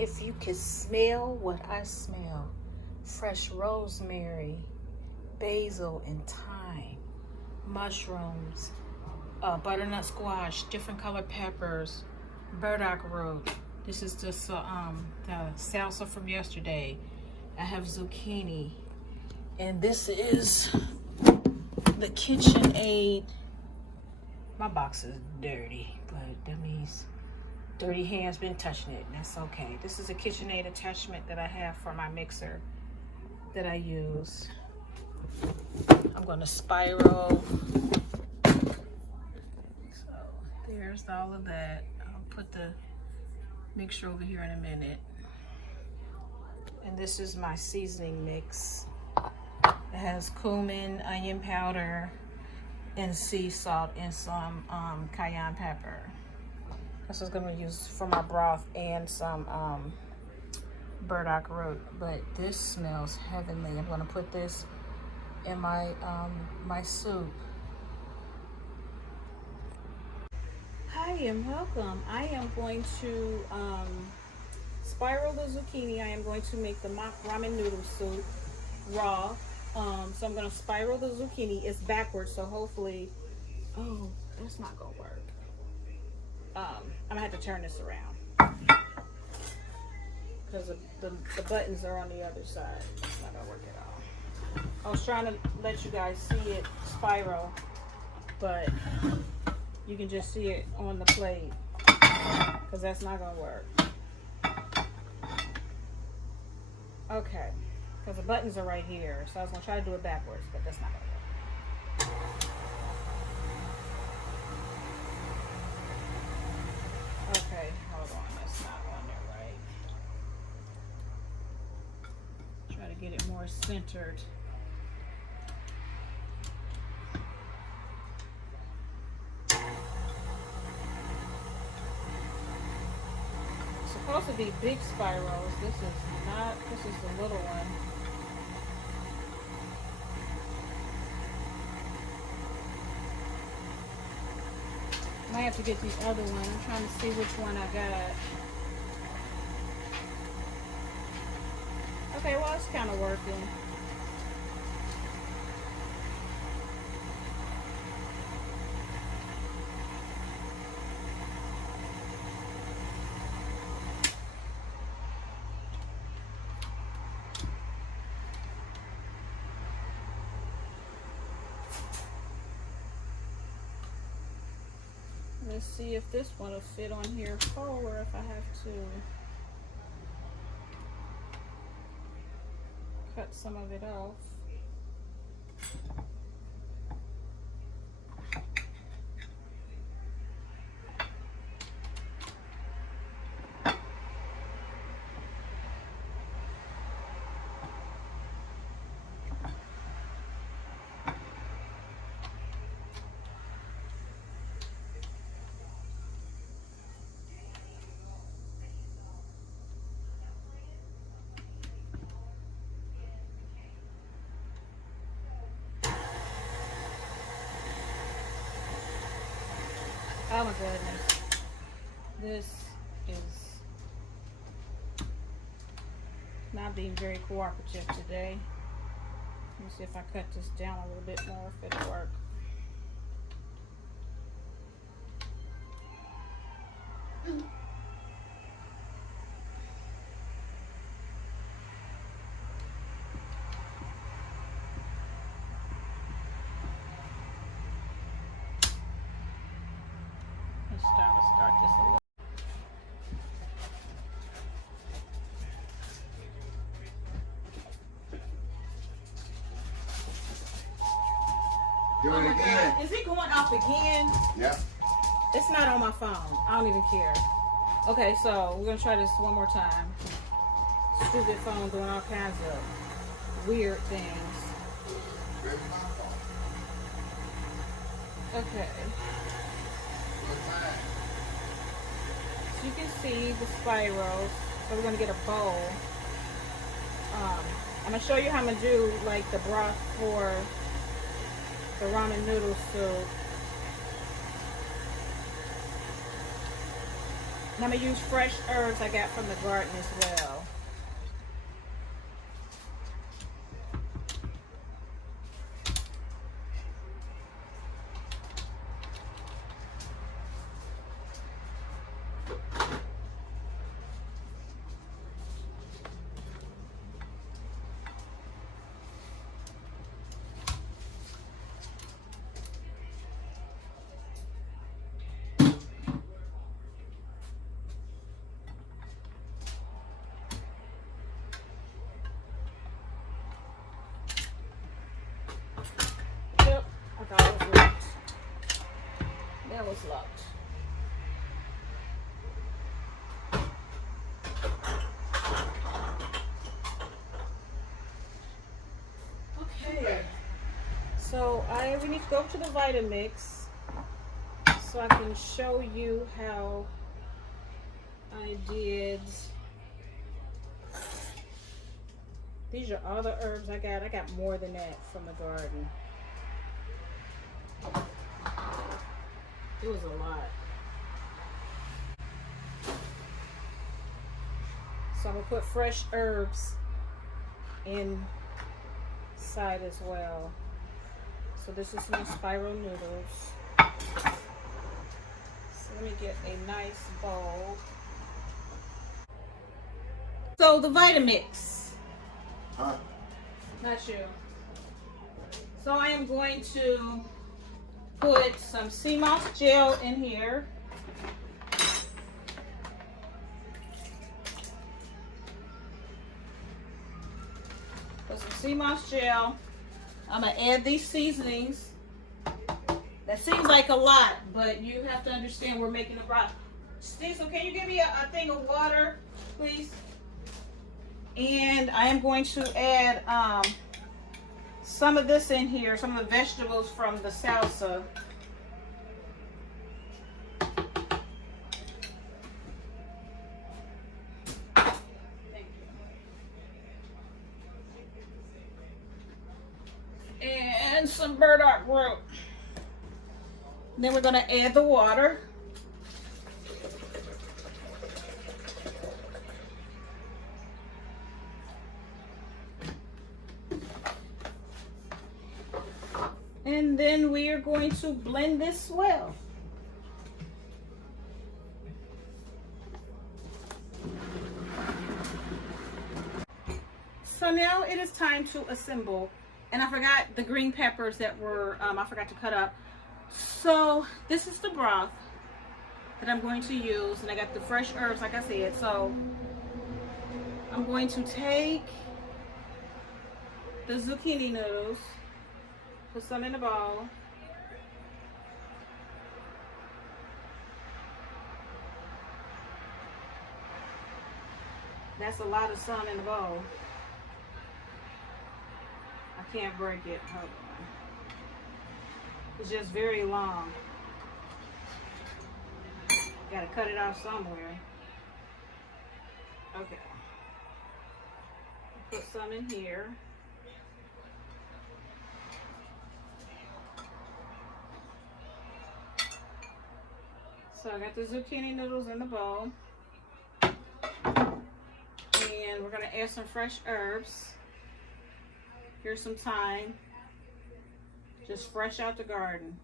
If you could smell what I smell, fresh rosemary, basil and thyme, mushrooms, butternut squash, different colored peppers, burdock root. This is just the salsa from yesterday. I have zucchini, and this is the KitchenAid. My box is dirty, but that means dirty hands been touching it. That's okay. This is a KitchenAid attachment that I have for my mixer that I use. I'm going to spiral. So there's all of that. I'll put the mixture over here in a minute. And this is my seasoning mix. It has cumin, onion powder, and sea salt, and some cayenne pepper. This is going to be used for my broth and some burdock root. But this smells heavenly. I'm going to put this in my my soup. Hi and welcome. I am going to spiral the zucchini. I am going to make the ramen noodle soup raw. So I'm going to spiral the zucchini. It's backwards, so hopefully, oh, that's not going to work. I'm going to have to turn this around because the buttons are on the other side. It's not going to work at all. I was trying to let you guys see it spiral, but you can just see it on the plate because that's not going to work. Okay, because the buttons are right here, so I was going to try to do it backwards, but that's not going to work. Okay, hold on, that's not on there right. Try to get it more centered. It's supposed to be big spirals. This is not, this is the little one. Might have to get the other one. I'm trying to see which one I got. Okay, well, it's kind of working. Let's see if this one will fit on here full or if I have to cut some of it off. Oh my goodness, this is not being very cooperative today. Let me see if I cut this down a little bit more, if it'll work. It's time to start this a little. Do it again. God. Is it going off again? Yeah. It's not on my phone. I don't even care. Okay, so we're gonna try this one more time. Stupid phone doing all kinds of weird things. Okay. So you can see the spirals. So we're gonna get a bowl. I'm gonna show you how I'm gonna do like the broth for the ramen noodle soup. And I'm gonna use fresh herbs I got from the garden as well. Yep, I thought it was locked. That was locked. Okay, so we need to go to the Vitamix so I can show you how I did. These are all the herbs I got. I got more than that from the garden. It was a lot. So I'm gonna put fresh herbs inside as well. So this is some spiral noodles. So let me get a nice bowl. So the Vitamix. Huh? Not you. So I am going to put some sea moss gel in here. Put some sea moss gel. I'm gonna add these seasonings. That seems like a lot, but you have to understand we're making a broth. Stencil, can you give me a thing of water, please? And I am going to add some of this in here, some of the vegetables from the salsa. Thank you. And some burdock root. Then we're going to add the water. And then we are going to blend this well. So now it is time to assemble. And I forgot the green peppers that were, I forgot to cut up. So this is the broth that I'm going to use. And I got the fresh herbs, like I said. So I'm going to take the zucchini noodles. Put some in a bowl. That's a lot of some in the bowl. I can't break it. Hold on. It's just very long. Gotta cut it off somewhere. Okay. Put some in here. So I got the zucchini noodles in the bowl. And we're gonna add some fresh herbs. Here's some thyme. Just fresh out the garden.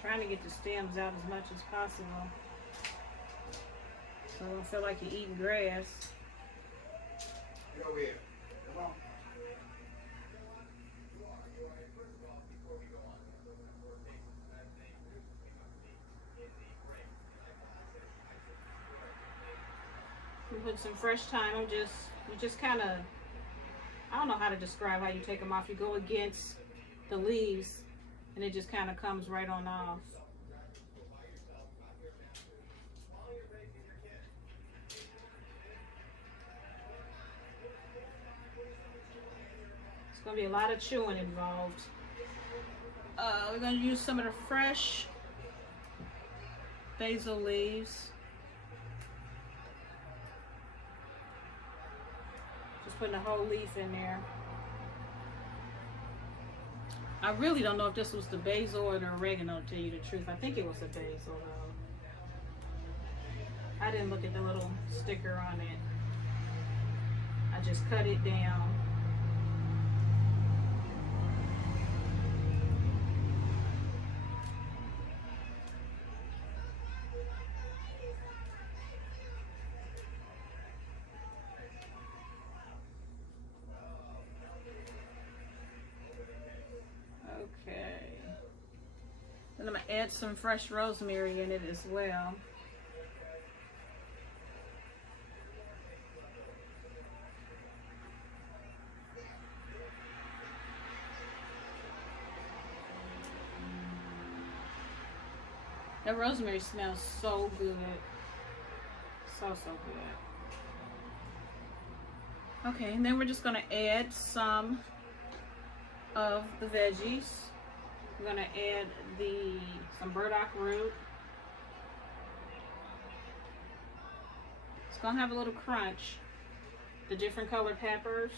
Trying to get the stems out as much as possible, so I don't feel like you're eating grass. Get over here. Come on. We put some fresh thyme. You just kind of, I don't know how to describe how you take them off. You go against the leaves and it just kind of comes right on off. It's going to be a lot of chewing involved. We're going to use some of the fresh basil leaves. just putting a whole leaf in there. I really don't know if this was the basil or the oregano, to tell you the truth. I think it was the basil though. I didn't look at the little sticker on it. I just cut it down. Okay. Then I'm gonna add some fresh rosemary in it as well. That rosemary smells so good. So good. Okay, and then we're just gonna add some of the veggies. We're gonna add some burdock root. It's gonna have a little crunch. The different colored peppers.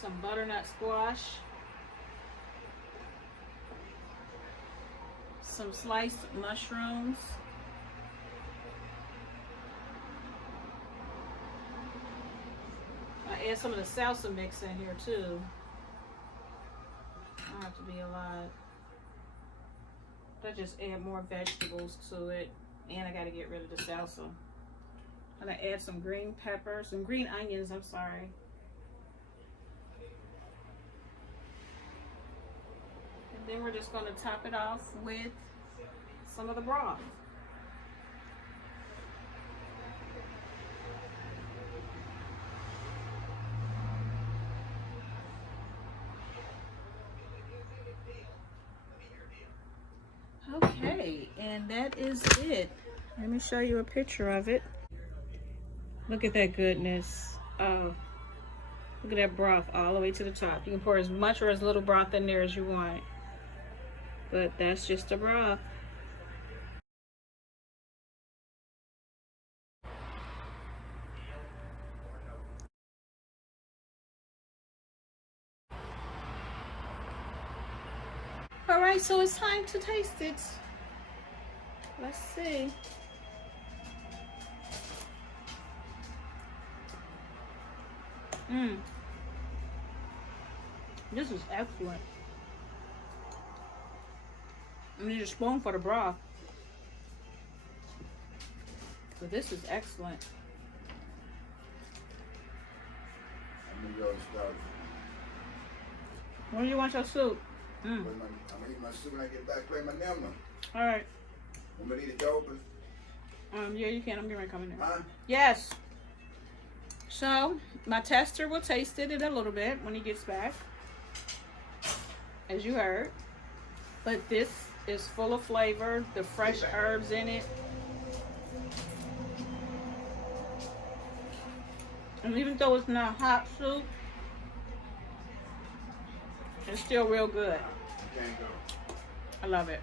Some butternut squash. Some sliced mushrooms. I add some of the salsa mix in here too. Don't have to be a lot. I just add more vegetables to it, and I got to get rid of the salsa. I'm gonna add some green peppers, some green onions. I'm sorry. And then we're just gonna top it off with some of the broth. Okay, and that is it. Let me show you a picture of it. Look at that goodness. Oh, look at that broth all the way to the top. You can pour as much or as little broth in there as you want. But that's just the broth. All right, so it's time to taste it. Let's see. This is excellent. I need a spoon for the broth. But this is excellent. I'm gonna go start. When do you want your soup? I'm gonna eat my soup when I get back. Play my number. All right. I'm gonna eat it open. Yeah, you can. I'm getting ready to come in there. Huh? Yes. So, my tester will taste it in a little bit when he gets back, as you heard. But this is full of flavor, the fresh herbs in it. And even though it's not hot soup, it's still real good. You can't go. I love it.